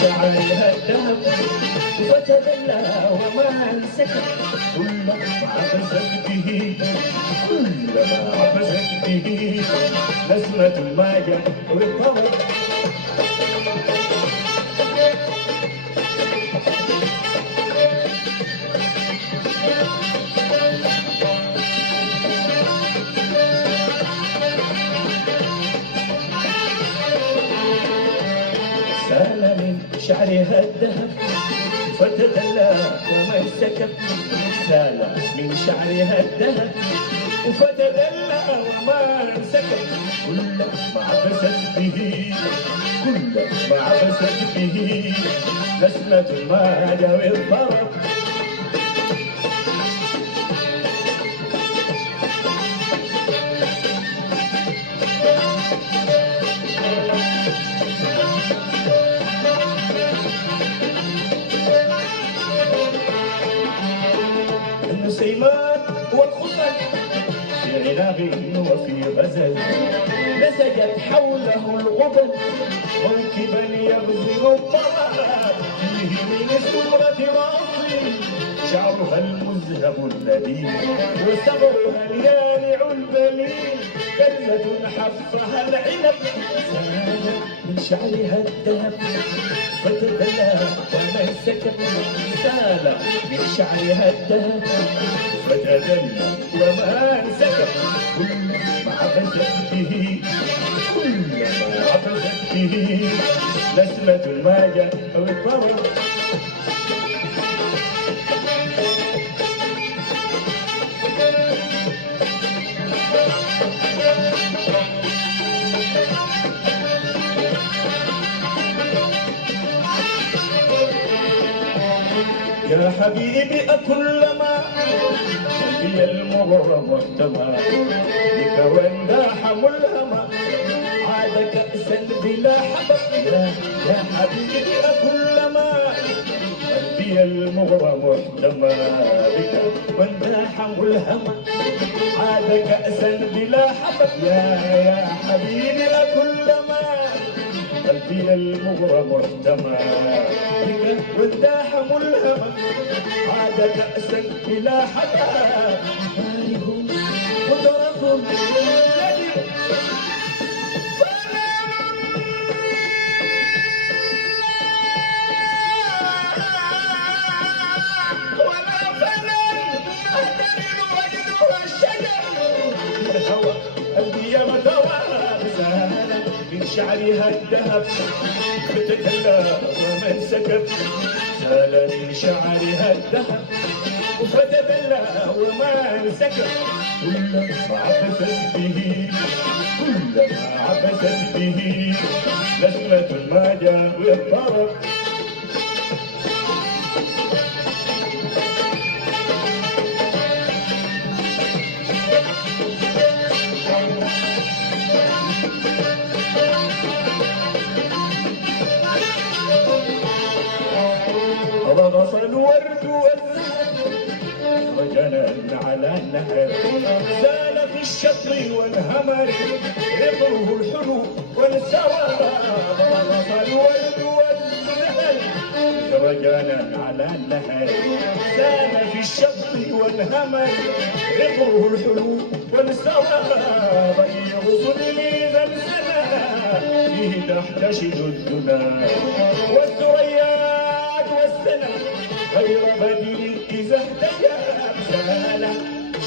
شعرها الذهب وتدلى وما سكت كلما عبست به كلما عبست به نسمة الماجة والطرب سال من شعرها الذهب فتدلى وما سكت سال من شعرها الذهب فتدلى وما سكت كلما عبست به كلما عبست به نسمة ما جاوي الطرب النسيمات والخصل في عناب وفي غزل نسجت حوله الغبن منكبا يغزل الطرب فيه من سورة راس شعرها المذهب الذي وثغرها اليانع البليل كلمة حفها العنب سال من شعرها الذهب فتدلى وما سكت سال من شعرها الذهب فتدلى وما سكت كلما عبست به كلما عبست به نسمة الماجة أو الطرب يا حبيبي أكلما بي المغرى محتمى بك وانداح ملهما عاد كأسا بلا حبب يا حبيبي أكلما بي المغرى محتمى بك وانداح ملهما عاد كأسا بلا حبب يا حبيبي أكلما قلبي المغرى محتمى بك وانداح ملهما عاد كأسا بلا حباب فارغ قدرة يجب ولا فنان أهتدل وجدها الشجر الهوى قلبي متوى سهلا من شعرها الذهب فتدلى ومن سكب سال من شعرها الذهب فتدلى وما سكت كلما عبست به كلما عبست به نسمة ما جاء والطرب رغص الورد والزهر وجنى على النهر زال في الشط والهمر رضه الحلو والسوى رغص الورد والزهر وجنى على النهر زال في الشط والهمر رضه الحلو والسوى ضيق صدري زلزلا فيه تحتشد الدنا والثريات والسنة غير بديل إذا اهتجى سال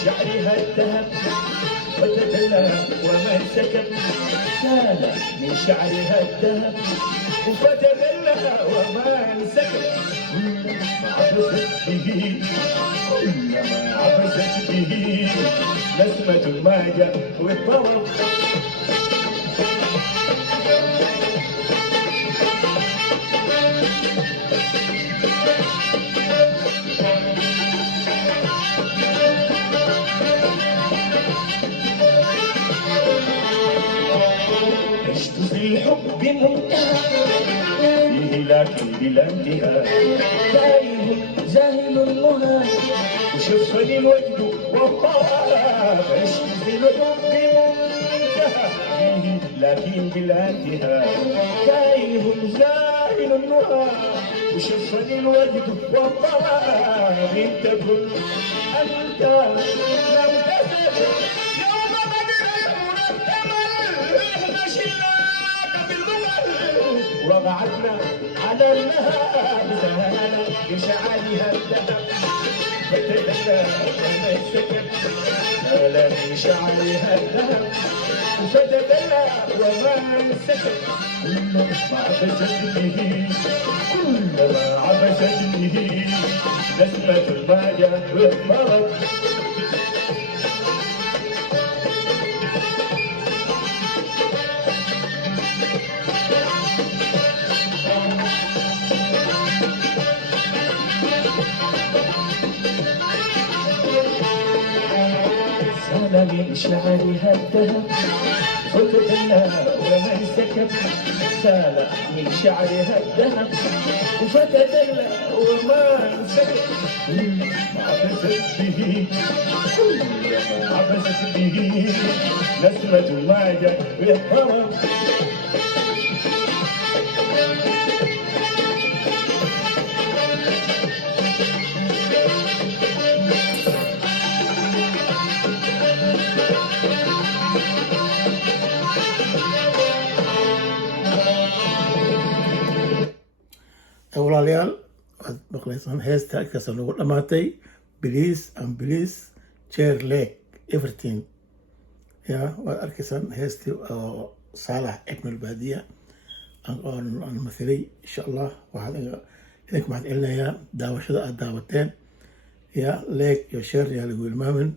شعرها الذهب فتدلى ومن سكب سال من شعرها الذهب فتدلى ومن سكب كلما عبست به كلما عبست به نسمة الماجة والطرب عشت في الحب منتهى فيه لكن بلا انتهاء تايه زاهل النهى وشفني الوجد والطرب عشت في الحب منتهى فيه لكن بلا انتهاء تايه زاهل زين النهى وشفني الوجد والله إن تكن أنت لم تزل يوم بدر الثمل نشلاك بالملل وقعدنا على النهار سهلا يشعلها الذهب فتدلى وما السكن سهلا يشعلها الذهب فتدلى وما السكن كلما عبست به كلما عبست به نسمة الماجة والمرض سال من شعرها الذهب فتدلى وما سكت سال من شعرها الذهب فتدلى وما سكت كلما عبست به كلما عبست به نسمة الماجة بالطرب walaalayaal waad maqlaysaan heesta agtaasa nagu dhammaatay please and please chair leg everything ya waad arkaysaan heestii oo saalax ibnulbaadiya aan mathilay insha allah waxaan idinka mahad celinayaa daawashada aad daawateen ya leg iyo sheer yaa lagu ilmaamin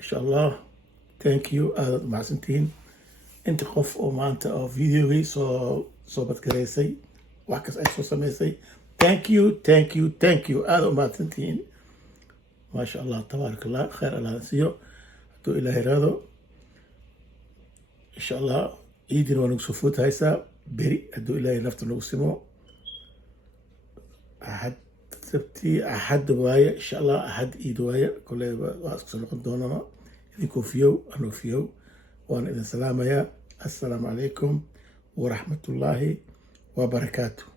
insha allah thank you aadaad umahadsantihiin inta qof oo maanta oo videogii soo badgaraysay wax kas ay soo samaysay thank you aada u mahadsantihiin maasha allah tabaarak allah khayr allah siiyo hadduu ilaah iraado insha allah ciidina waa nagu soo food haysaa beri hadduu ilaahay nafta nagu simo axad sabti axad waaye insha allah axad ciid waaye kole waa isku soo noqon doonana idinkoo fiyow anoo fiyow waan idin salaamayaa assalaamu calaykum waraxmatullaahi وبركاته.